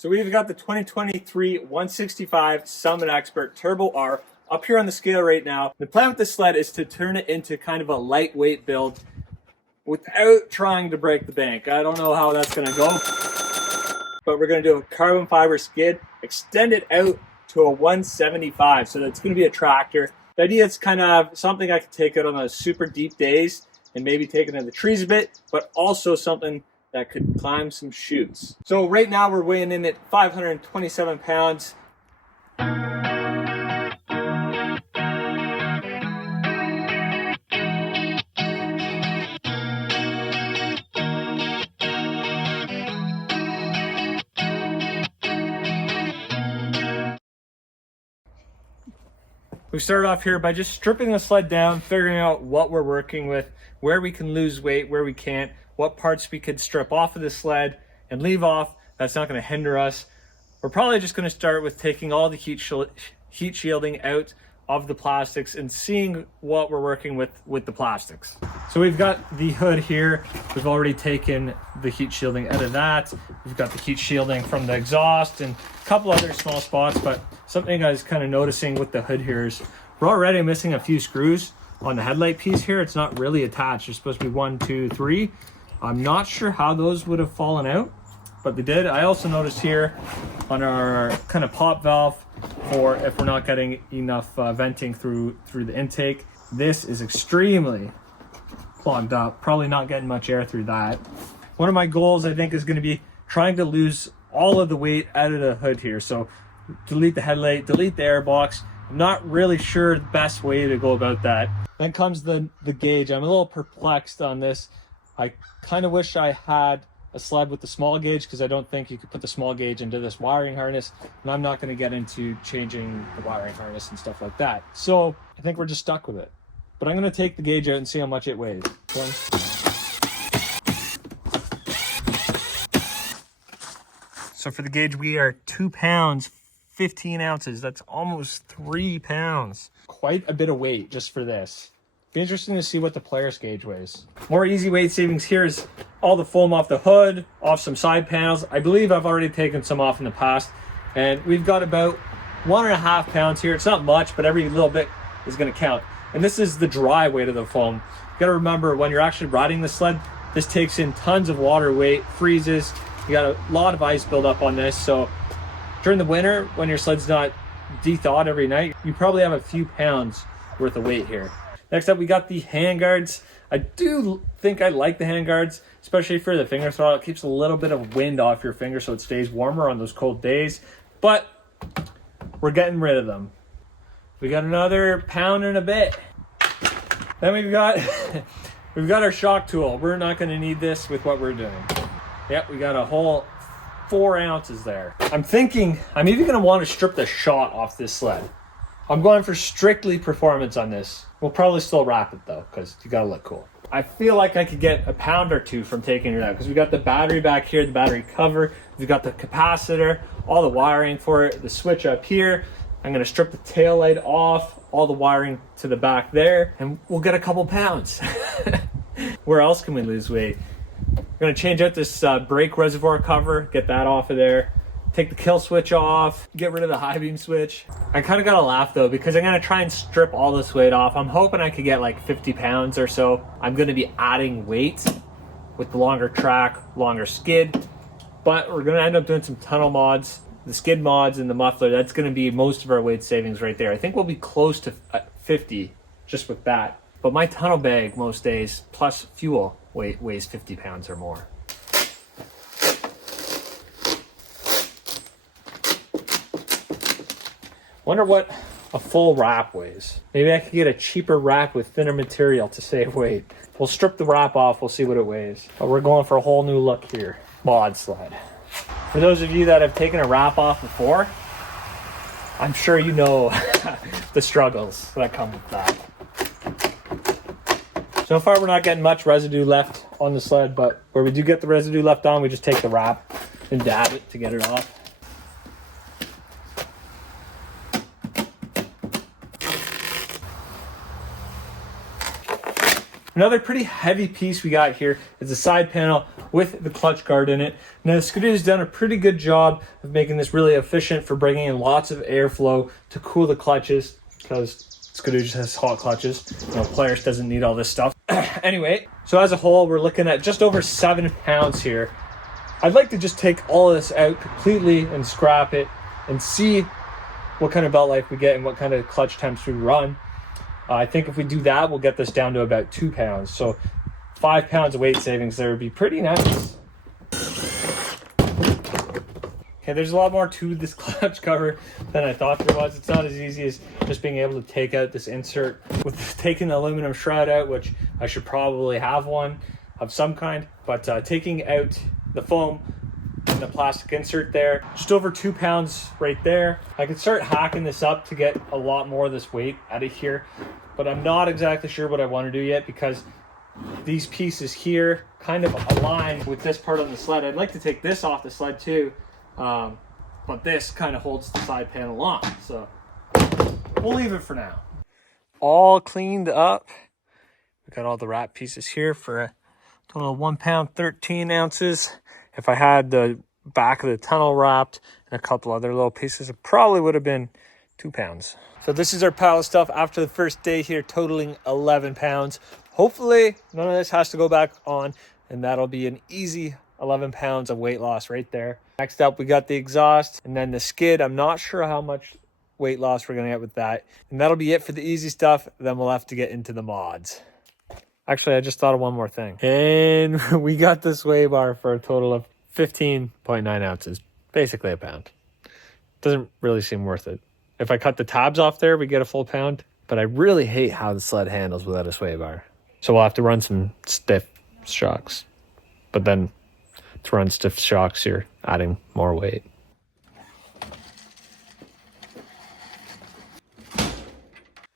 So we've got the 2023 165 Summit Expert Turbo R up here on the scale right now. The plan with this sled is to turn it into kind of a lightweight build without trying to break the bank. I don't know how that's gonna go, but we're gonna do a carbon fiber skid, extend it out to a 175, so that's gonna be a tractor. The idea is kind of something I could take out on those super deep days and maybe take it in the trees a bit, but also something that could climb some chutes. So right now we're weighing in at 527 pounds. We started off here by just stripping the sled down, figuring out what we're working with, where we can lose weight, where we can't, what parts we could strip off of the sled and leave off that's not going to hinder us. We're probably just going to start with taking all the heat shielding out of the plastics and seeing what we're working with the plastics. So we've got the hood here. We've already taken the heat shielding out of that. We've got the heat shielding from the exhaust and a couple other small spots, but something I was kind of noticing with the hood here is we're already missing a few screws on the headlight piece here. It's not really attached. There's supposed to be 1, 2, 3. I'm not sure how those would have fallen out, but they did. I also noticed here on our kind of pop valve for if we're not getting enough venting through the intake, this is extremely clogged up, probably not getting much air through that. One of my goals, I think, is going to be trying to lose all of the weight out of the hood here. So delete the headlight, delete the air box. I'm not really sure the best way to go about that. Then comes the gauge. I'm a little perplexed on this. I kind of wish I had a sled with the small gauge, because I don't think you could put the small gauge into this wiring harness, and I'm not going to get into changing the wiring harness and stuff like that. So I think we're just stuck with it. But I'm going to take the gauge out and see how much it weighs. So for the gauge, we are 2 pounds, 15 ounces. That's almost 3 pounds. Quite a bit of weight just for this. Be interesting to see what the Polaris gauge weighs. More easy weight savings here is all the foam off the hood, off some side panels. I believe I've already taken some off in the past, and we've got about 1.5 pounds here. It's not much, but every little bit is going to count. And this is the dry weight of the foam. You got to remember, when you're actually riding the sled, this takes in tons of water weight, freezes. You got a lot of ice build up on this. So during the winter, when your sled's not de-thawed every night, you probably have a few pounds worth of weight here. Next up, we got the handguards. I do think I like the handguards, especially for the finger throttle. It keeps a little bit of wind off your finger so it stays warmer on those cold days, but we're getting rid of them. We got another pound and a bit. Then we've got our shock tool. We're not going to need this with what we're doing. Yep, we got a whole 4 ounces there. I'm thinking I'm even going to want to strip the shot off this sled. I'm going for strictly performance on this. We'll probably still wrap it though, because you gotta look cool. I feel like I could get a pound or two from taking it out, because we got the battery back here, the battery cover, we've got the capacitor, all the wiring for it, the switch up here. I'm gonna strip the tail light off, all the wiring to the back there, and we'll get a couple pounds. Where else can we lose weight? We're gonna change out this brake reservoir cover, get that off of there. Take the kill switch off, get rid of the high beam switch. I kind of got to laugh though, because I'm going to try and strip all this weight off. I'm hoping I could get like 50 pounds or so. I'm going to be adding weight with the longer track, longer skid, but we're going to end up doing some tunnel mods, the skid mods and the muffler. That's going to be most of our weight savings right there. I think we'll be close to 50 just with that. But my tunnel bag most days plus fuel weighs 50 pounds or more. Wonder what a full wrap weighs. Maybe I could get a cheaper wrap with thinner material to save weight. We'll strip the wrap off, we'll see what it weighs. But we're going for a whole new look here. Mod sled. For those of you that have taken a wrap off before, I'm sure you know the struggles that come with that. So far we're not getting much residue left on the sled, but where we do get the residue left on, we just take the wrap and dab it to get it off. Another pretty heavy piece we got here is the side panel with the clutch guard in it. Now the skidoo has done a pretty good job of making this really efficient for bringing in lots of airflow to cool the clutches, because skidoo just has hot clutches. You know, Polaris doesn't need all this stuff. Anyway, so as a whole, we're looking at just over 7 pounds here. I'd like to just take all of this out completely and scrap it and see what kind of belt life we get and what kind of clutch temps we run. I think if we do that, we'll get this down to about 2 pounds. So 5 pounds of weight savings there would be pretty nice. Okay, there's a lot more to this clutch cover than I thought there was. It's not as easy as just being able to take out this insert. With taking the aluminum shroud out, which I should probably have one of some kind, but taking out the foam and the plastic insert there, just over 2 pounds right there. I could start hacking this up to get a lot more of this weight out of here, but I'm not exactly sure what I want to do yet, because these pieces here kind of align with this part on the sled. I'd like to take this off the sled too, but this kind of holds the side panel on, so we'll leave it for now. All cleaned up. We got all the wrap pieces here for a total of 1 pound 13 ounces. If I had the back of the tunnel wrapped and a couple other little pieces, it probably would have been 2 pounds. So this is our pile of stuff after the first day here, totaling 11 pounds. Hopefully none of this has to go back on, and that'll be an easy 11 pounds of weight loss right there. Next up, we got the exhaust and then the skid. I'm not sure how much weight loss we're gonna get with that. And that'll be it for the easy stuff. Then we'll have to get into the mods. Actually, I just thought of one more thing. And we got the sway bar for a total of 15.9 ounces, basically a pound. Doesn't really seem worth it. If I cut the tabs off there, we get a full pound, but I really hate how the sled handles without a sway bar. So we'll have to run some stiff shocks, but then to run stiff shocks, you're adding more weight.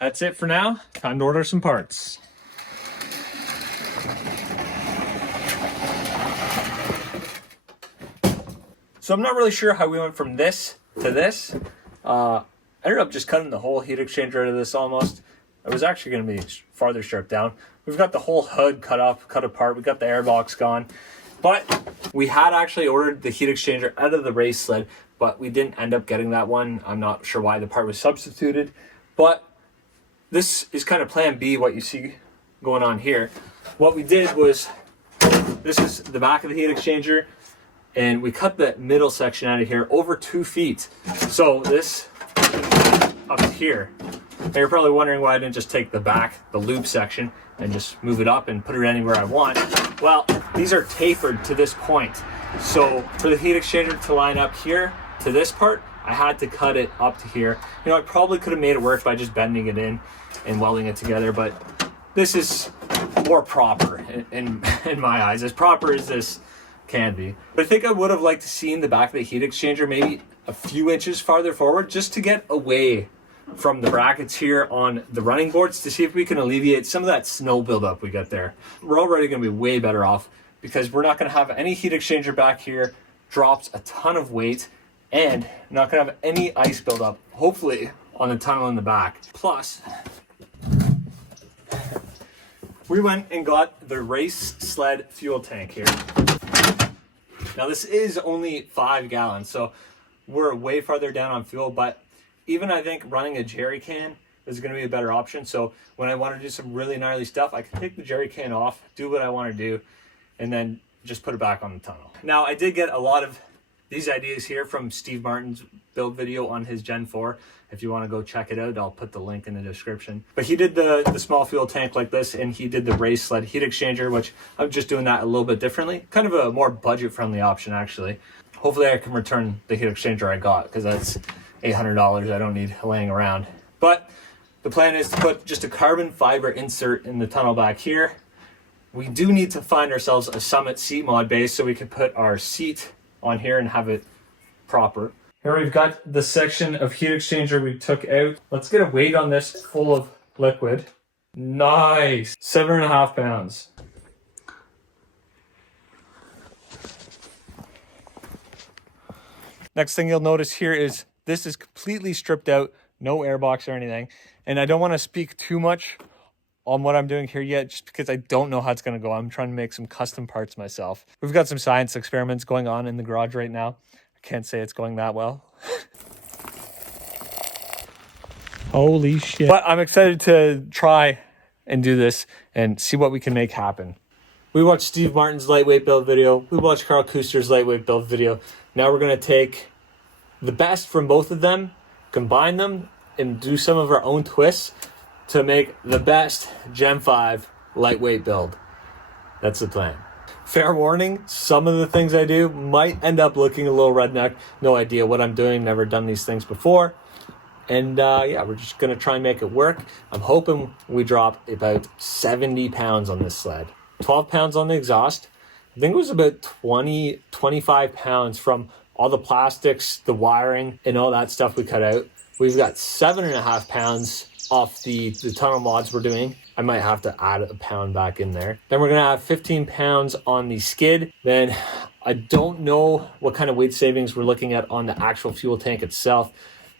That's it for now. Time to order some parts. So I'm not really sure how we went from this to this. I ended up just cutting the whole heat exchanger out of this almost. It was actually going to be farther stripped down. We've got the whole hood cut apart. We got the airbox gone. But we had actually ordered the heat exchanger out of the race sled, but we didn't end up getting that one. I'm not sure why the part was substituted. But this is kind of plan B, what you see going on here. What we did was, this is the back of the heat exchanger, and we cut the middle section out of here over 2 feet. So this up to here. Now you're probably wondering why I didn't just take the back, the loop section, and just move it up and put it anywhere I want. Well, these are tapered to this point. So for the heat exchanger to line up here to this part, I had to cut it up to here. You know, I probably could have made it work by just bending it in and welding it together, but this is more proper in my eyes, as proper as this can be. But I think I would have liked to see the back of the heat exchanger maybe a few inches farther forward, just to get away from the brackets here on the running boards, to see if we can alleviate some of that snow buildup we got there. We're already going to be way better off, because we're not going to have any heat exchanger back here, drops a ton of weight, and not going to have any ice buildup, hopefully, on the tunnel in the back. Plus, we went and got the race sled fuel tank here. Now this is only 5 gallons, so we're way farther down on fuel, but even I think running a jerry can is going to be a better option. So when I want to do some really gnarly stuff, I can take the jerry can off, do what I want to do, and then just put it back on the tunnel. Now I did get a lot of these ideas here from Steve Martin's build video on his Gen 4. If you want to go check it out, I'll put the link in the description. But he did the small fuel tank like this, and he did the race sled heat exchanger, which I'm just doing that a little bit differently. Kind of a more budget-friendly option, actually. Hopefully I can return the heat exchanger I got, because that's $800 I don't need laying around. But the plan is to put just a carbon fiber insert in the tunnel back here. We do need to find ourselves a Summit seat mod base so we can put our seat on here and have it proper. Here we've got the section of heat exchanger we took out. Let's get a weight on this full of liquid. Nice, 7.5 pounds. Next thing you'll notice here is this is completely stripped out, no airbox or anything. And I don't want to speak too much on what I'm doing here yet, just because I don't know how it's going to go. I'm trying to make some custom parts myself. We've got some science experiments going on in the garage right now. I can't say it's going that well. Holy shit. But I'm excited to try and do this and see what we can make happen. We watched Steve Martin's lightweight build video. We watched Carl Kuster's lightweight build video. Now we're going to take the best from both of them, combine them, and do some of our own twists to make the best Gen 5 lightweight build. That's the plan. Fair warning, some of the things I do might end up looking a little redneck. No idea what I'm doing, never done these things before. And yeah, we're just gonna try and make it work. I'm hoping we drop about 70 pounds on this sled. 12 pounds on the exhaust. I think it was about 25 pounds from all the plastics, the wiring, and all that stuff we cut out. We've got 7.5 pounds off the tunnel mods we're doing. I might have to add a pound back in there. Then we're gonna have 15 pounds on the skid. Then I don't know what kind of weight savings we're looking at on the actual fuel tank itself,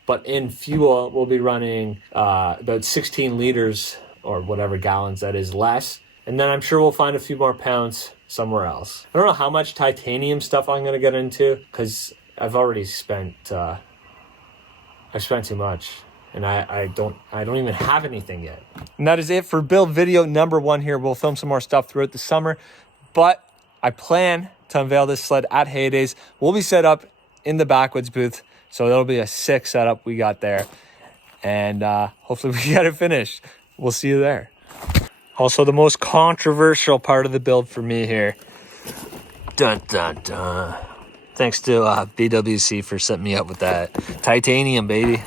but in fuel, we'll be running about 16 liters or whatever gallons that is less. And then I'm sure we'll find a few more pounds somewhere else. I don't know how much titanium stuff I'm gonna get into because I've already spent, I've spent too much. And I don't even have anything yet. And that is it for build video number 1 here. We'll film some more stuff throughout the summer, but I plan to unveil this sled at Heydays. We'll be set up in the Backwoods booth, so that'll be a sick setup we got there. And hopefully we get it finished. We'll see you there. Also, the most controversial part of the build for me here. Dun, dun, dun. Thanks to BWC for setting me up with that titanium, baby.